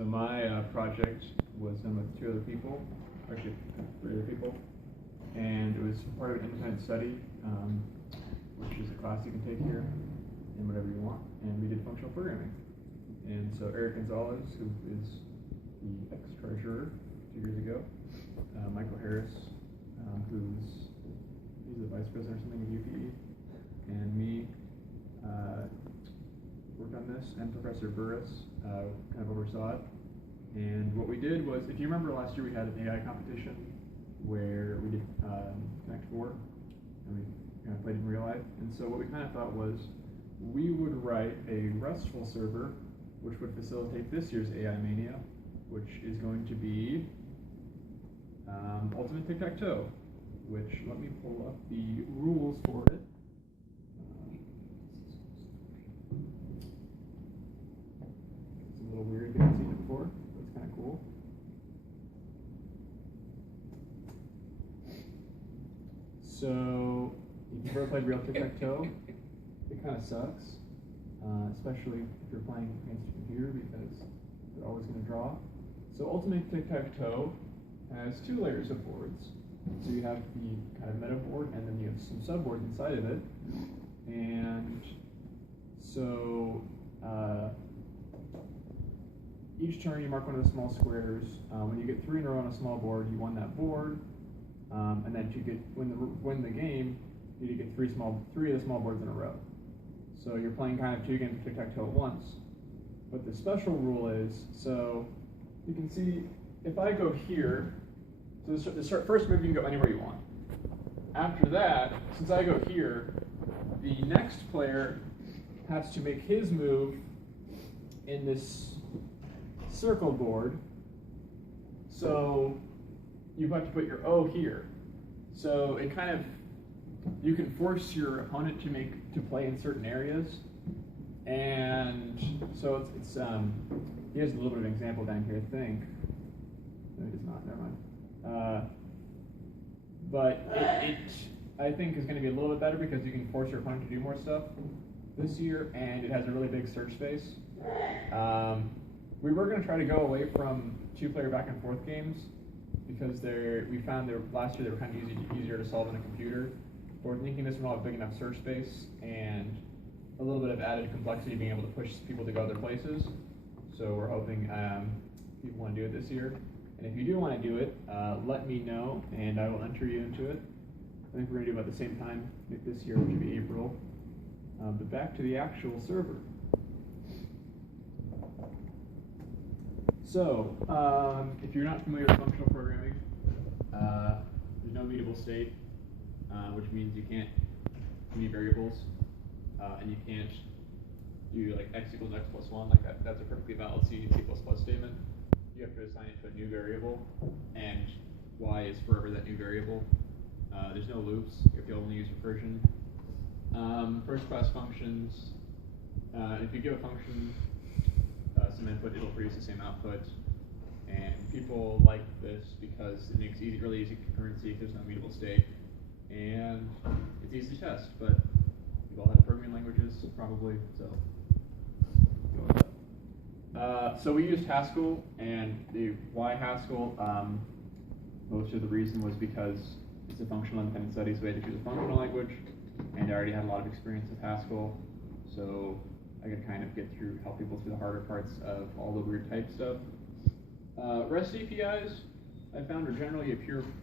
So my project was done with 2 other people, actually 3 other people, and it was part of an independent study, which is a class you can take here in whatever you want, and we did functional programming. And so Eric Gonzalez, who is the ex-treasurer 2 years ago, Michael Harris, he's the vice president or something at UPE, and me worked on this, and Professor Burris kind of oversaw it. And what we did was, if you remember last year we had an AI competition where we did Connect 4, and we kind of played in real life. And so what we kind of thought was, we would write a RESTful server which would facilitate this year's AI Mania, which is going to be Ultimate Tic-Tac-Toe, which, let me pull up the rules for it. It's a little weird if you haven't seen it before, but it's kind of cool. So, if you've ever played real tic-tac-toe, it kind of sucks, especially if you're playing against a computer, because they're always going to draw. So Ultimate Tic-Tac-Toe has 2 layers of boards. So you have the kind of meta board, and then you have some subboards inside of it. And so each turn you mark one of the small squares. When you get 3 in a row on a small board, you won that board. And then to win the game, you need to get 3 of the small boards in a row. So you're playing kind of 2 games of tic-tac-toe at once. But the special rule is, so you can see if I go here, so the first move you can go anywhere you want. After that, since I go here, the next player has to make his move in this circle board. So you have to put your O here. So it kind of, you can force your opponent to play in certain areas. And so it's here's a little bit of an example down here, I think. No, it is not, never mind. But it I think is going to be a little bit better because you can force your opponent to do more stuff this year, and it has a really big search space. We were going to try to go away from 2-player back and forth games because we found last year they were kind of easier to solve on a computer. But we're thinking this one will have big enough search space and a little bit of added complexity being able to push people to go other places. So we're hoping people want to do it this year. And if you do want to do it, let me know, and I will enter you into it. I think we're going to do it about the same time this year, which will be April. But back to the actual server. So, if you're not familiar with functional programming, there's no mutable state, which means you can't do variables, and you can't do like x equals x plus 1, like that. That's a perfectly valid C and C++ statement. You have to assign it to a new variable, and y is forever that new variable. There's no loops. You have to only use recursion. First-class functions. If you give a function some input, it'll produce the same output. And people like this because it makes really easy concurrency if there's no mutable state. And it's easy to test, but you've all had programming languages, probably, so go with that. So we used Haskell, and why Haskell? Most of the reason was because it's a functional independent study, so we had to choose a functional language, and I already had a lot of experience with Haskell, so I could kind of help people through the harder parts of all the weird type stuff. REST APIs, I found, are generally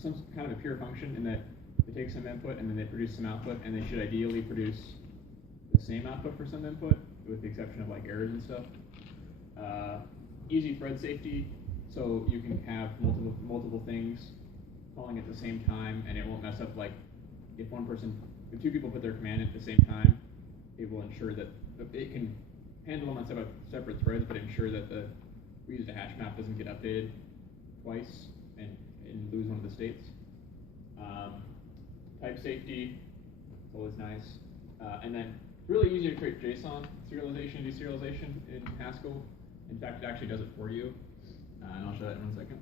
some kind of a pure function in that they take some input and then they produce some output, and they should ideally produce the same output for some input, with the exception of like errors and stuff. Easy thread safety, so you can have multiple things calling at the same time, and it won't mess up. Like if 2 people put their command in at the same time, it will ensure that it can handle them on separate threads, but ensure that we used a hash map doesn't get updated twice and lose one of the states. Type safety, it's always nice. And then really easy to create JSON serialization and deserialization in Haskell. In fact, it actually does it for you. And I'll show that in 1 second.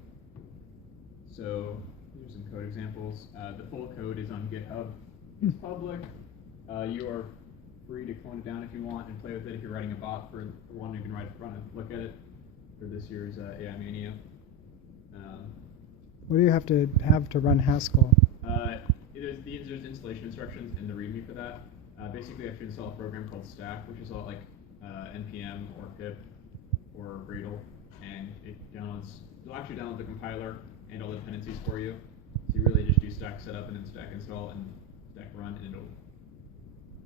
So here's some code examples. The full code is on GitHub. It's public. You are free to clone it down if you want and play with it. If you're writing a bot for one, you can run and look at it. for this year's AI Mania. What do you have to run Haskell? There's installation instructions in the README for that. Basically, you have to install a program called Stack, which is all like npm or pip or Gradle, and it'll actually download the compiler and all the dependencies for you. So you really just do stack setup and then stack install and stack run, and it'll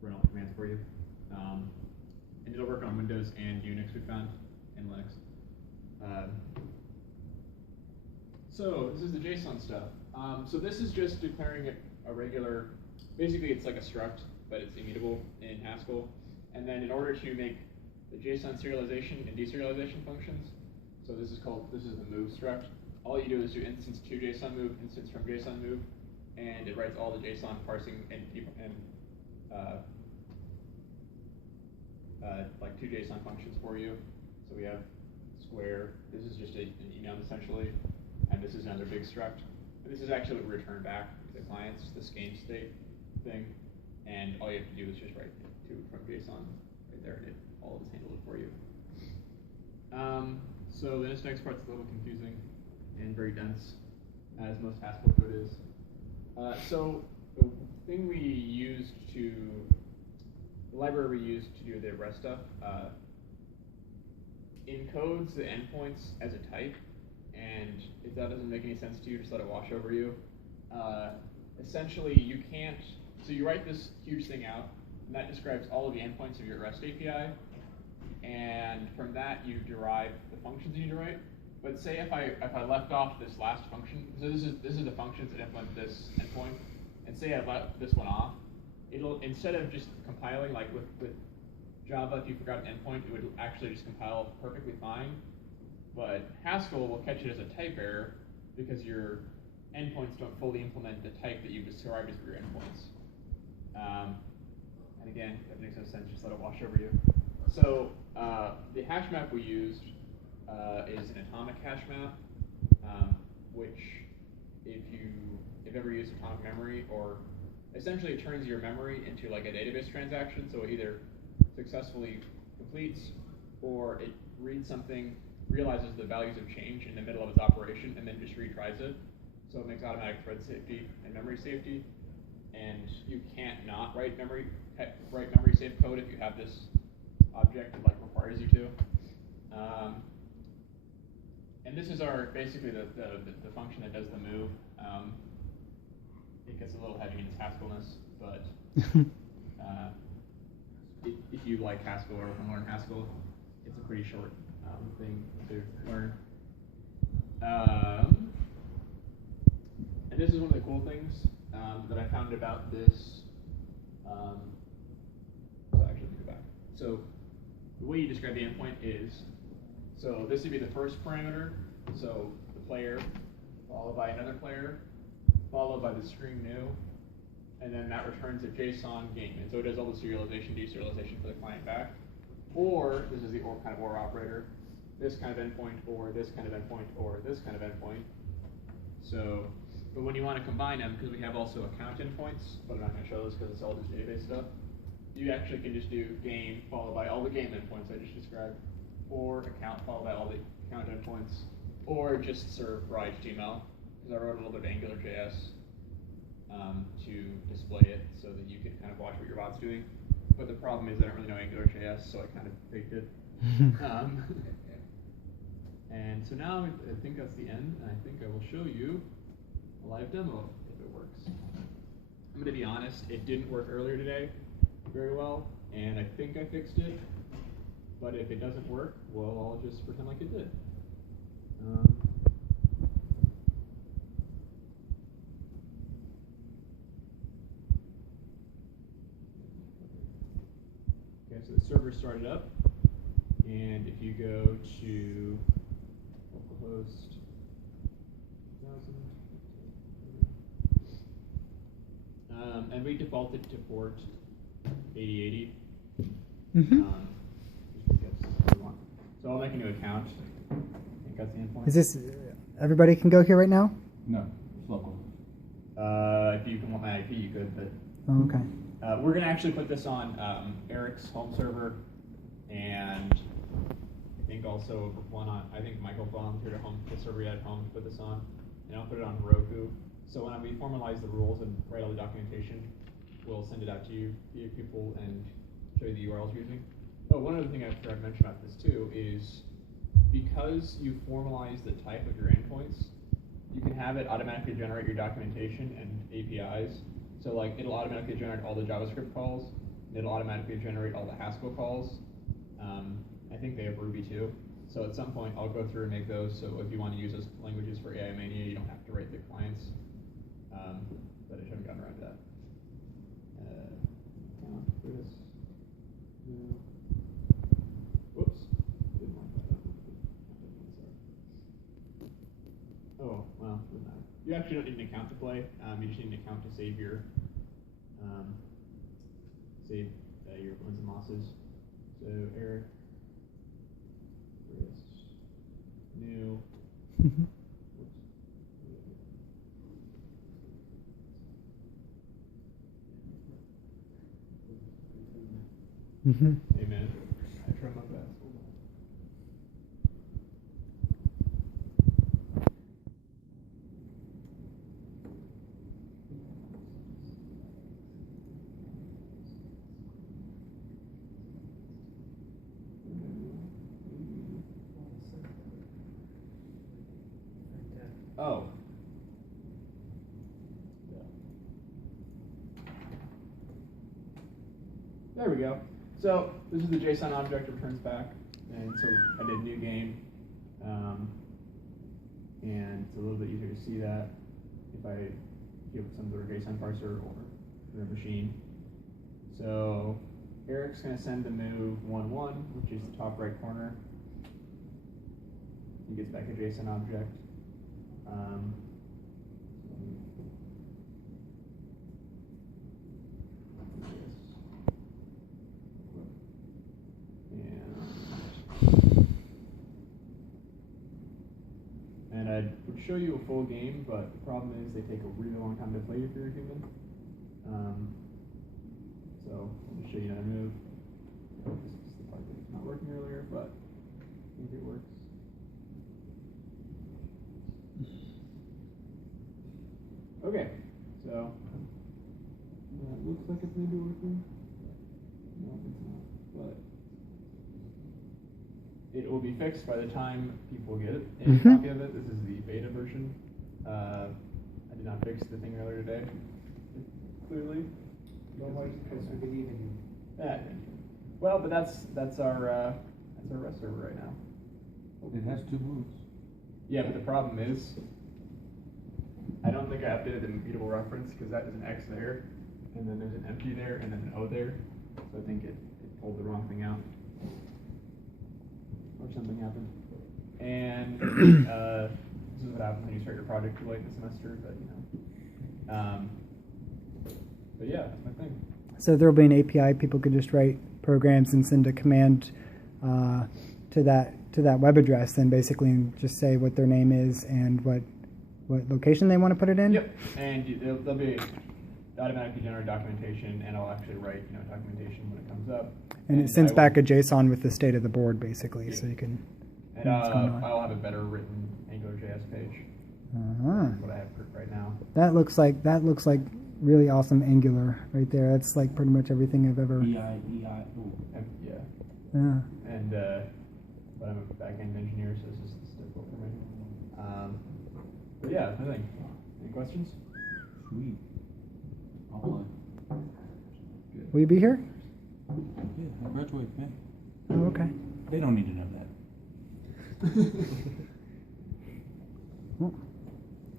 run all the commands for you. And it'll work on Windows and Unix, we found, and Linux. So this is the JSON stuff. So this is just declaring a regular, basically it's like a struct, but it's immutable in Haskell. And then in order to make the JSON serialization and deserialization functions, so this is the move struct. All you do is do instance to JSON move, instance from JSON move, and it writes all the JSON parsing and like two JSON functions for you. So we have square. This is just an enum essentially, and this is another big struct. And this is actually what we return back to the clients, this game state thing. And all you have to do is just write to from JSON right there, and it all is handled for you. So this next part's a little confusing and very dense, as most Haskell code is. So the library we used to do the REST stuff encodes the endpoints as a type, and if that doesn't make any sense to you, just let it wash over you. Essentially, you can't. So you write this huge thing out, and that describes all of the endpoints of your REST API, and from that you derive the functions you need to write. But say if I left off this last function, so this is the functions that implement this endpoint, and say I left this one off, it'll, instead of just compiling like with Java, if you forgot an endpoint, it would actually just compile perfectly fine. But Haskell will catch it as a type error because your endpoints don't fully implement the type that you've described as your endpoints. And again, if that makes no sense, just let it wash over you. So the hash map we used is an atomic hash map, which if you've ever used atomic memory, or essentially it turns your memory into like a database transaction, so it either successfully completes or it reads something, realizes the values have changed in the middle of its operation, and then just retries it. So it makes automatic thread safety and memory safety. And you can't not write memory safe code if you have this object that like requires you to. And this is basically the function that does the move. It gets a little heavy in its Haskellness, but if you like Haskell or want to learn Haskell, it's a pretty short thing to learn. And this is one of the cool things that I found about this. So actually, let me go back. So the way you describe the endpoint is, so this would be the first parameter, so the player, followed by another player, followed by the string new, and then that returns a JSON game. And so it does all the serialization, deserialization for the client back. Or, this is the OR kind of OR operator, this kind of endpoint, or this kind of endpoint, or this kind of endpoint. So, but when you want to combine them, because we have also account endpoints, but I'm not going to show this because it's all this database stuff, you actually can just do game followed by all the game endpoints I just described, or account followed by all the account endpoints, or just serve raw HTML, because I wrote a little bit of AngularJS to display it so that you can kind of watch what your bot's doing. But the problem is I don't really know AngularJS, so I kind of faked it. And so now I think that's the end, and I think I will show you a live demo if it works. I'm going to be honest, it didn't work earlier today very well, and I think I fixed it. But if it doesn't work, well, I'll just pretend like it did. Okay, so the server started up, and if you go to localhost 1000, and we defaulted to port 8080. So I'll make a new account. I think that's the endpoint. Is this everybody can go here right now? No, it's local. If you want my IP, you could, but. Oh, okay. We're going to actually put this on Eric's home server, and I think think also I think Michael volunteered to server at home to put this on, and I'll put it on Heroku. So when we formalize the rules and write all the documentation, we'll send it out to you people and show you the URLs you're using. Oh, one other thing I forgot to mention about this too is because you formalize the type of your endpoints, you can have it automatically generate your documentation and APIs. So like it'll automatically generate all the JavaScript calls, and it'll automatically generate all the Haskell calls. I think they have Ruby too. So at some point I'll go through and make those. So if you want to use those languages for AI Mania, you don't have to write the clients. But I just haven't gotten around to that. Whoops. Didn't want that up. Oh, well, doesn't matter. You actually don't need an account to play. You just need an account to save your Linz and Mosses. So Eric, Chris, new. Amen. I try my best. Oh. There we go. So this is the JSON object it returns back, and so I did new game, and it's a little bit easier to see that if I give some sort of JSON parser or your machine. So Eric's going to send the move 1-1, which is the top right corner. He gets back a JSON object. And I would show you a full game, but the problem is they take a really long time to play if you're a human. So I'll just show you another move. This is the part that's not working earlier, but I think it works. Okay, so it looks like it's maybe working. No, it's not, but it will be fixed by the time people get it. A copy of it. This is the beta version. I did not fix the thing earlier today. Clearly. Well, but that's our REST server right now. It has 2 moves. Yeah, but the problem is, I don't think I updated the mutable reference because that is an X there, and then there's an empty there, and then an O there. So I think it pulled the wrong thing out. Or something happened. And this is what happens when you start your project too late in the semester, but you know. But yeah, that's my thing. So there will be an API. People could just write programs and send a command to that web address, and basically just say what their name is and what location they want to put it in. Yep. And there'll be automatically generate documentation, and I'll actually write documentation when it comes up. And it sends back a JSON with the state of the board, basically, yeah. so you can. And I'll have a better written AngularJS page. That's what I have right now. That looks like really awesome Angular right there. That's like pretty much everything I've ever. Yeah. Yeah. And but I'm a back-end engineer, so this is difficult for me. But yeah, that's my thing. Any questions? Sweet. I'll Will you be here? Yeah, I graduate May. Oh, okay. They don't need to know that. Well,